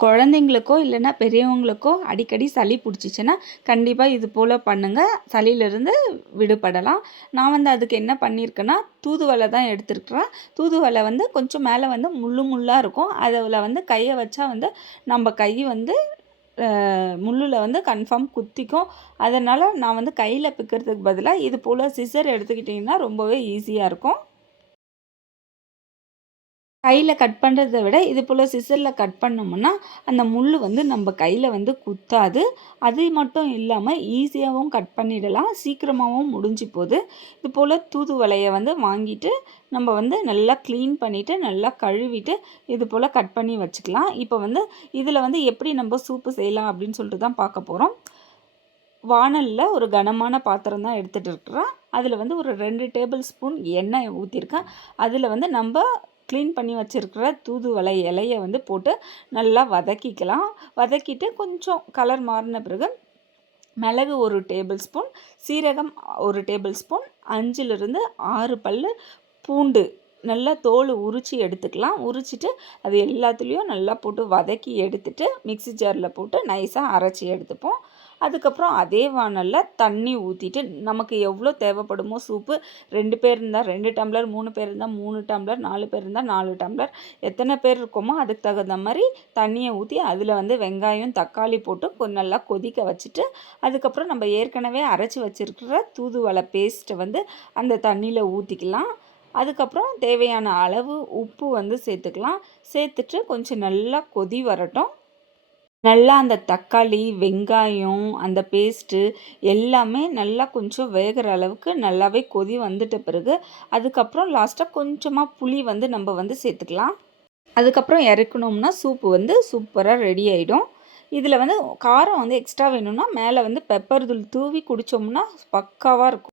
குழந்தைங்களுக்கோ இல்லைன்னா பெரியவங்களுக்கோ அடிக்கடி சளி பிடிச்சிச்சின்னா கண்டிப்பாக இது போல் பண்ணுங்கள், சளியிலிருந்து விடுபடலாம். நான் வந்து அதுக்கு என்ன பண்ணியிருக்கேன்னா தூதுவளை தான் எடுத்துருக்குறேன். தூதுவளை வந்து கொஞ்சம் மேலே வந்து முள்ளாக இருக்கும். அதில் வந்து கையை வச்சா வந்து நம்ம கை வந்து முள்ளில் வந்து கன்ஃபார்ம் குத்திக்கும். அதனால் நான் வந்து கையில் பிக்கிறதுக்கு பதிலாக இது போல் சிசர் எடுத்துக்கிட்டிங்கன்னா ரொம்பவே ஈஸியாக இருக்கும். கையில் கட் பண்ணுறத விட இது போல் சிசரில் கட் பண்ணோம்னா அந்த முள் வந்து நம்ம கையில் வந்து குத்தாது. அது மட்டும் இல்லாமல் ஈஸியாகவும் கட் பண்ணிடலாம், சீக்கிரமாகவும் முடிஞ்சு போகுது. இது போல் தூதுவளையை வந்து வாங்கிட்டு நம்ம வந்து நல்லா க்ளீன் பண்ணிவிட்டு நல்லா கழுவிட்டு இது போல் கட் பண்ணி வச்சுக்கலாம். இப்போ வந்து இதில் வந்து எப்படி நம்ம சூப்பு செய்யலாம் அப்படின்னு சொல்லிட்டு தான் பார்க்க போகிறோம். வாணலில் ஒரு கனமான பாத்திரம் தான் எடுத்துகிட்டு இருக்கிறேன். அதில் வந்து ஒரு 2 டேபிள் ஸ்பூன் எண்ணெய் ஊற்றிருக்கேன். அதில் வந்து நம்ம க்ளீன் பண்ணி வச்சுருக்கிற தூதுவளை இலையை வந்து போட்டு நல்லா வதக்கிக்கலாம். வதக்கிட்டு கொஞ்சம் கலர் மாறின பிறகு மிளகு 1 டேபிள் ஸ்பூன், சீரகம் 1 டேபிள் ஸ்பூன், 5லிருந்து 6 பல் பூண்டு நல்லா தோல் உரித்து எடுத்துக்கலாம். உரிச்சிட்டு அது எல்லாத்துலேயும் நல்லா போட்டு வதக்கி எடுத்துட்டு மிக்ஸி ஜாரில் போட்டு நைஸாக அரைச்சி எடுத்துப்போம். அதுக்கப்புறம் அதே வாணலில் தண்ணி ஊற்றிட்டு நமக்கு எவ்வளோ தேவைப்படுமோ சூப்பு, 2 பேர் இருந்தால் 2 டம்ளர், 3 பேர் இருந்தால் 3 டம்ளர், 4 பேர் இருந்தால் 4 டம்ளர், எத்தனை பேர் இருக்கோமோ அதுக்கு தகுந்த மாதிரி தண்ணியை ஊற்றி அதில் வந்து வெங்காயம் தக்காளி போட்டு கொஞ்சம் நல்லா கொதிக்க வச்சுட்டு அதுக்கப்புறம் நம்ம ஏற்கனவே அரைச்சி வச்சுருக்கிற தூதுவளை பேஸ்ட்டை வந்து அந்த தண்ணியில் ஊற்றிக்கலாம். அதுக்கப்புறம் தேவையான அளவு உப்பு வந்து சேர்த்துக்கலாம். சேர்த்துட்டு கொஞ்சம் நல்லா கொதி வரட்டும். நல்லா அந்த தக்காளி, வெங்காயம், அந்த பேஸ்ட்டு எல்லாமே நல்லா கொஞ்சம் வேகிற அளவுக்கு நல்லாவே கொதி வந்துட்ட பிறகு அதுக்கப்புறம் லாஸ்ட்டாக கொஞ்சமாக புளி வந்து நம்ம வந்து சேர்த்துக்கலாம். அதுக்கப்புறம் இறக்கணும்னா சூப்பு வந்து சூப்பராக ரெடி ஆகிடும். இதில் வந்து காரம் வந்து எக்ஸ்ட்ரா வேணும்னா மேலே வந்து பெப்பர் தூள் தூவி குடித்தோம்னா பக்காவாக இருக்கும்.